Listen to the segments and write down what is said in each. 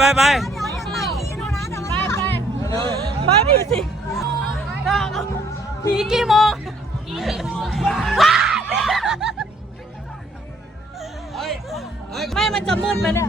ไปไปไปไปไปผีสิผีกี่โมงไม่มันจะมืดไหมเนี่ย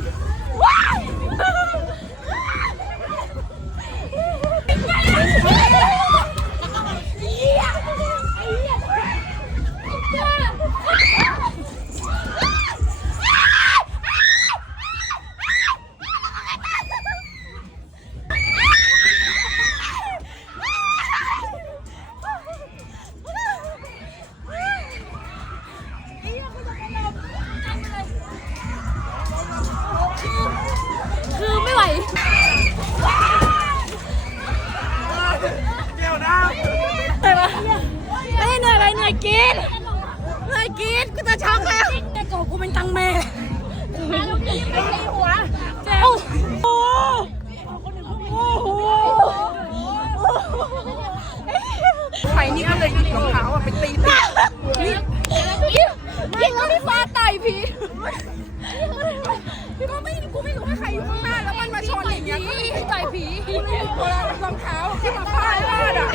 ยอะไอยกินเหนื่อยกินกูจะช็อกแล้วแต่ก่อนกูเป็นตังแม่หัวเจ็บโอ้โหโอ้โหใครนี่ก็เลยหยิบรองเท้าอะไปตีผีนี่ยิงแล้วพี่ฟ้าต่อยผีก็ไม่กูไม่รู้ว่าใครอยู่ข้างหน้าแล้วมันมาชนอย่างเงี้ยก็เลยต่อยผีรองเท้าที่มาฟาดฟาดอะ